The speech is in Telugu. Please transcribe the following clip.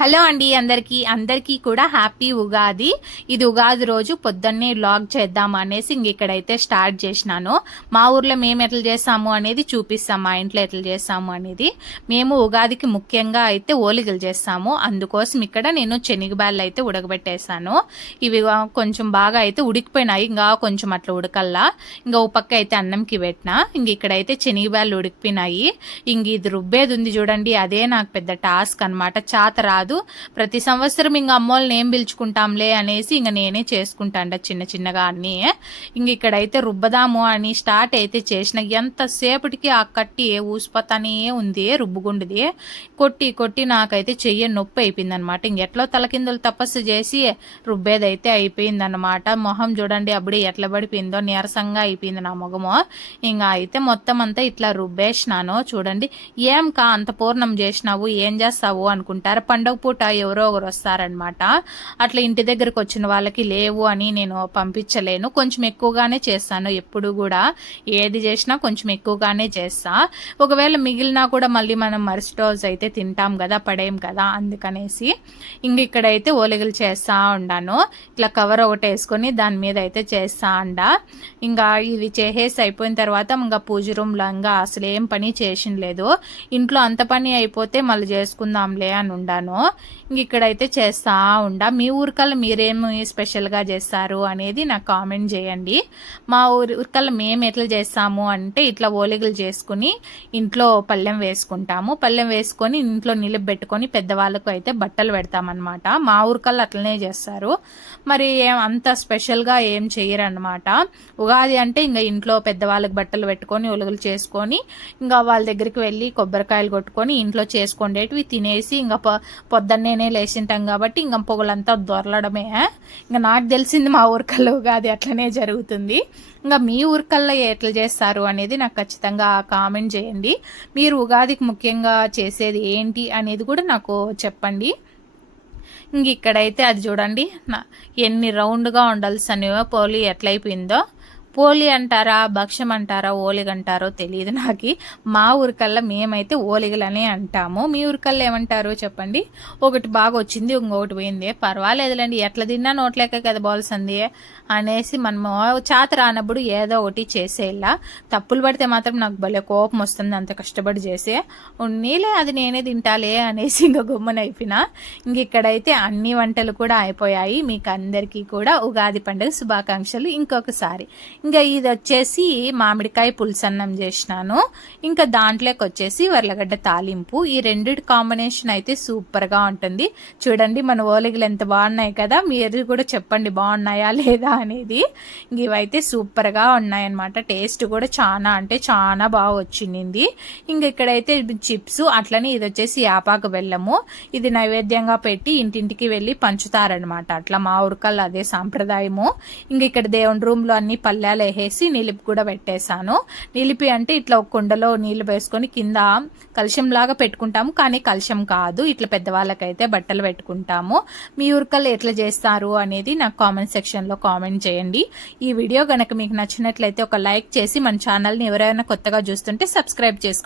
హలో అండి అందరికీ. అందరికీ కూడా హ్యాపీ ఉగాది. ఇది ఉగాది రోజు పొద్దున్నే లాగ్ చేద్దాం అనేసి ఇంక ఇక్కడైతే స్టార్ట్ చేసినాను. మా ఊర్లో మేము ఎట్లా చేస్తాము అనేది చూపిస్తాం. మా ఇంట్లో ఎట్లా చేస్తాము అనేది. మేము ఉగాదికి ముఖ్యంగా అయితే ఓలిగలు చేస్తాము. అందుకోసం ఇక్కడ నేను శనగబాళ్ళు అయితే ఉడకబెట్టేసాను ఇవి కొంచెం బాగా అయితే ఉడికిపోయినాయి. ఇంకా కొంచెం అట్లా ఉడకల్లా. ఇంకా ఓ పక్క అయితే అన్నంకి పెట్టిన. ఇంక ఇక్కడైతే శనగబాళ్ళు ఉడికిపోయినాయి. ఇంక ఇది రుబ్బేది ఉంది చూడండి. అదే నాకు పెద్ద టాస్క్ అన్నమాట. చాత రాదు. ప్రతి సంవత్సరం ఇంక అమ్మోళ్ళని ఏం పిలుచుకుంటాంలే అనేసి ఇంక నేనే చేసుకుంటాండ చిన్న చిన్నగా అన్నీ. ఇంక ఇక్కడైతే రుబ్బదాము అని స్టార్ట్ అయితే చేసిన. ఎంతసేపటికి ఆ కట్టి ఊసిపోతానే ఉంది రుబ్బుగుండిది. కొట్టి కొట్టి నాకైతే చెయ్య నొప్పి అయిపోయింది అనమాట ఇంకెట్లో తలకిందులు తపస్సు చేసి రుబ్బేదైతే అయిపోయింది అనమాట మొహం చూడండి అప్పుడే ఎట్లా పడిపోయిందో నీరసంగా అయిపోయింది నా మొగము. ఇంకా అయితే మొత్తం అంతా ఇట్లా రుబ్బేసినాను. చూడండి ఏం కా అంత పూర్ణం చేసినావు ఏం చేస్తావు అనుకుంటారు. పండుగ పూట ఎవరో ఒకరు వస్తారనమాట అట్లా ఇంటి దగ్గరకు వచ్చిన వాళ్ళకి లేవు అని నేను పంపించలేను. కొంచెం ఎక్కువగానే చేస్తాను ఎప్పుడు కూడా. ఏది చేసినా కొంచెం ఎక్కువగానే చేస్తా. ఒకవేళ మిగిలినా కూడా మళ్ళీ మనం మరుసటి రోజు అయితే తింటాం కదా పడేం కదా అందుకనేసి. ఇంక ఇక్కడైతే ఓలిగలు చేస్తా ఉండాను. ఇట్లా కవర్ ఒకటి వేసుకొని దాని మీద అయితే చేస్తా ఉండ ఇంకా ఇది చేసేసి అయిపోయిన తర్వాత ఇంకా పూజ రూమ్లో ఇంకా అసలు ఏం పని చేసిన లేదు ఇంట్లో అంత పని అయిపోతే మళ్ళీ చేసుకుందాంలే అని ఉండాను. ఇంక ఇక్కడైతే చేస్తా ఉండా. మీ ఊరికల్లా మీరేమి స్పెషల్గా చేస్తారు అనేది నాకు కామెంట్ చేయండి. మా ఊరి ఊరికల్లా మేము ఎట్లా చేస్తాము అంటే ఇట్లా ఓలిగలు చేసుకుని ఇంట్లో పళ్ళెం వేసుకుంటాము. పళ్ళెం వేసుకొని ఇంట్లో నిలబెట్టుకొని పెద్దవాళ్ళకు అయితే బట్టలు పెడతామన్నమాట. మా ఊరికల్లా అట్లనే చేస్తారు. మరి ఏం అంత స్పెషల్గా ఏం చేయరనమాట ఉగాది అంటే ఇంకా ఇంట్లో పెద్దవాళ్ళకి బట్టలు పెట్టుకొని ఒలుగులు చేసుకొని ఇంకా వాళ్ళ దగ్గరికి వెళ్ళి కొబ్బరికాయలు కొట్టుకొని ఇంట్లో చేసుకునేటివి తినేసి ఇంకా పొద్దున్నేనే లేచింటాం కాబట్టి ఇంకా పొగలంతా దొరలడమే. ఇంకా నాకు తెలిసింది మా ఊరికల్లో ఉగాది అట్లనే జరుగుతుంది. ఇంకా మీ ఊరికల్లో ఎట్లా చేస్తారు అనేది నాకు ఖచ్చితంగా కామెంట్ చేయండి. మీరు ఉగాదికి ముఖ్యంగా చేసేది ఏంటి అనేది కూడా నాకు చెప్పండి. ఇంక ఇక్కడైతే అది చూడండి ఎన్ని రౌండ్గా ఉండాల్సిన పోలి ఎట్లయిపోయిందో. పోలి అంటారా భక్ష్యం అంటారా ఓలిగంటారో తెలియదు నాకు. మా ఊరికల్లా మేమైతే ఓలిగలనే అంటాము. మీ ఊరికల్లా ఏమంటారో చెప్పండి. ఒకటి బాగా వచ్చింది ఇంకొకటి పోయింది. పర్వాలేదులేండి ఎట్లా తిన్నా నోట్లేక కదా బోల్సింది అనేసి మనము చాత రానప్పుడు ఏదో ఒకటి చేసేలా. తప్పులు పడితే మాత్రం నాకు భలే కోపం వస్తుంది అంత కష్టపడి చేసే. ఉన్నీలే అది నేనే తింటాలే అనేసి ఇంకా గుమ్మన అయిపోయినా. ఇంక ఇక్కడైతే అన్ని వంటలు కూడా అయిపోయాయి. మీకు అందరికీ కూడా ఉగాది పండుగ శుభాకాంక్షలు ఇంకొకసారి. ఇంకా ఇది వచ్చేసి మామిడికాయ పులుసన్నం చేసినాను. ఇంకా దాంట్లోకి వచ్చేసి వర్లగడ్డ తాలింపు. ఈ రెండిటి కాంబినేషన్ అయితే సూపర్గా ఉంటుంది. చూడండి మన ఓలిగలు ఎంత బాగున్నాయి కదా. మీరు కూడా చెప్పండి బాగున్నాయా లేదా అనేది. ఇవైతే సూపర్గా ఉన్నాయన్నమాట. టేస్ట్ కూడా చాలా అంటే చాలా బాగా వచ్చింది. ఇంక ఇక్కడైతే చిప్స్ అట్లనే ఇది వచ్చేసి యాపాకు బెల్లము. ఇది నైవేద్యంగా పెట్టి ఇంటింటికి వెళ్ళి పంచుతారనమాట అట్లా మా ఊరికల్లో అదే సాంప్రదాయము. ఇంక ఇక్కడ దేవుని రూమ్లో అన్ని పల్లె పల్లెలు వేసేసి నిలిపి కూడా పెట్టేశాను. నిలిపి అంటే ఇట్లా ఒక కుండలో నీళ్ళు వేసుకొని కింద కలుషం లాగా పెట్టుకుంటాము. కానీ కలుషం కాదు. ఇట్లా పెద్దవాళ్ళకైతే బట్టలు పెట్టుకుంటాము. మీ ఉరకలు ఎట్లా చేస్తారు అనేది నాకు కామెంట్ సెక్షన్లో కామెంట్ కామెంట్ చేయండి. ఈ వీడియో కనుక మీకు నచ్చినట్లయితే ఒక లైక్ చేసి మన ఛానల్ని ఎవరైనా కొత్తగా చూస్తుంటే సబ్స్క్రైబ్ చేసుకోండి.